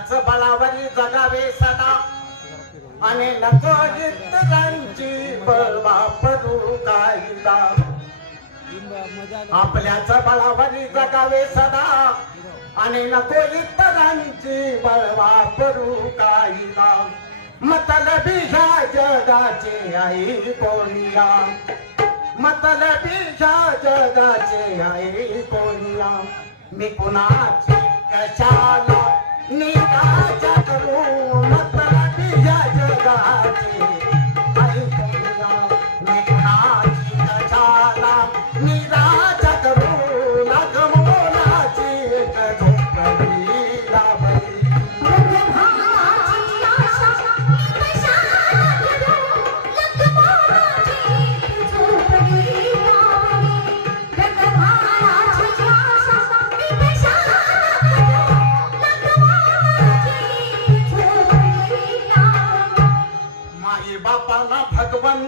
त्याच बलावरी जगावे सदा. आणि नको गीतांची बळ वापरू कायदा आपल्याच बळावरी जगावे सदा. आणि नको इतरांची बळ वापरू कायदा मतलबी ह्या जगाचे आई कोणिया? मतलबी ह्या जगाचे आई कोणिया? मी कुणाची कशाला निराशा करू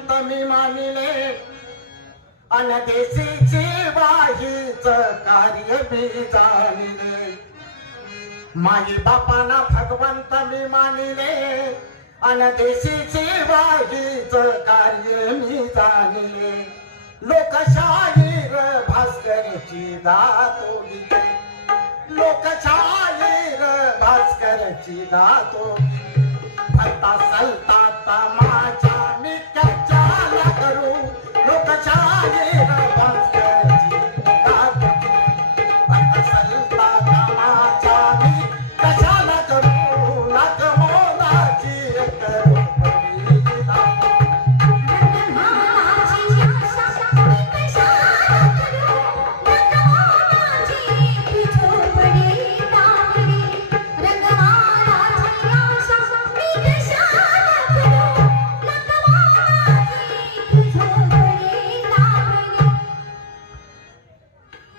संत मी मानिले अनदेशीची वाहीच कार्य मी जाणिले. माई बापाना भगवंत मी मानिले. अनदेशीची वाहीच कार्य मी जाणिले. लोकशाहीर भास्करची दातोली लोकशाहीर भास्करची दातो भक्ता सलता করো